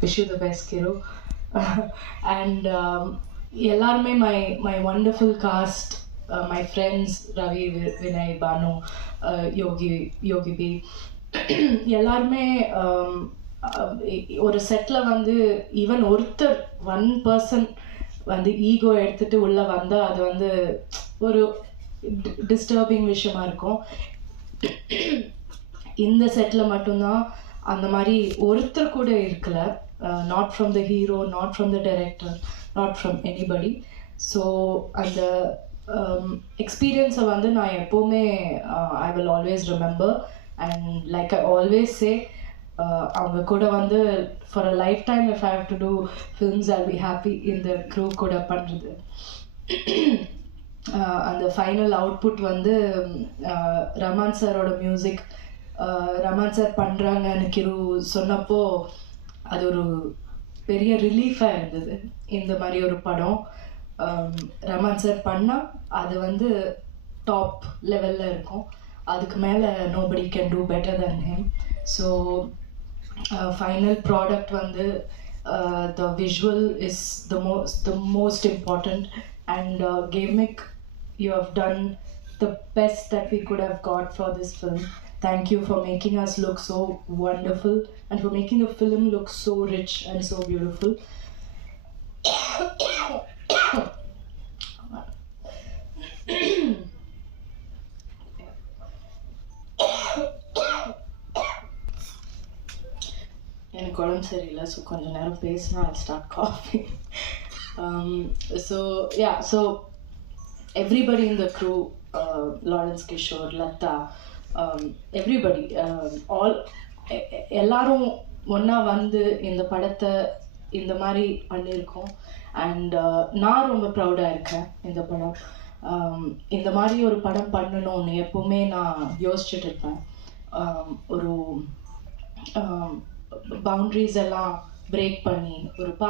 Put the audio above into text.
Wish you the best Kiru and எல்லாருமே my my wonderful cast my friends Ravi we- Vinay Bhanu Yogi Yogi B எல்லாருமே um, uh, ஒரு செட்டில் வந்து even ஒருத்தர் ஒன் பர்சன் வந்து ஈகோ எடுத்துட்டு உள்ளே வந்தால் அது வந்து ஒரு டிஸ்டர்பிங் விஷயமா இருக்கும். இந்த செட்டில் மட்டும்தான் அந்த மாதிரி ஒருத்தர் கூட இருக்கல. Not from the hero not from the director not from anybody so அந்த எக்ஸ்பீரியன்ஸை வந்து நான் எப்போவுமே I will always remember and like I always say அவங்க கூட வந்து for a lifetime if I have to do films I be happy இந்த crew கூட பண்ணுறது அந்த ஃபைனல் அவுட்புட் வந்து ரமான் சாரோட மியூசிக் ரமான் சார் பண்ணுறாங்கன்னு கிரு சொன்னப்போ அது ஒரு பெரிய ரிலீஃபாக இருந்தது. இந்த மாதிரி ஒரு படம். ரமான் சார் பண்ணால் அது வந்து டாப் லெவலில் இருக்கும். அதுக்கு மேலே nobody can do better than him so final product வந்து the visual is the most the most important and கேமிக் you have done the best that we could have got for this film Thank you for making us look so wonderful and for making the film look so rich and so beautiful. எனக்கு உடம்பு சரியில்லை so கொஞ்ச நேரம் பேசினா I start coffee so yeah so everybody in the crew, uh, Lawrence Kishore, Um, everybody all um, e, e, எல்லாரும் ஒன்றா வந்து இந்த படத்தை இந்த மாதிரி பண்ணியிருக்கோம். அண்ட் uh, நான் ரொம்ப ப்ரௌடாக இருக்கேன் இந்த படம். Um, இந்த மாதிரி ஒரு படம் பண்ணணும்னு எப்போவுமே நான் யோசிச்சுட்டு இருப்பேன். ஒரு பவுண்ட்ரிஸ் எல்லாம் பிரேக் பண்ணி ஒரு பா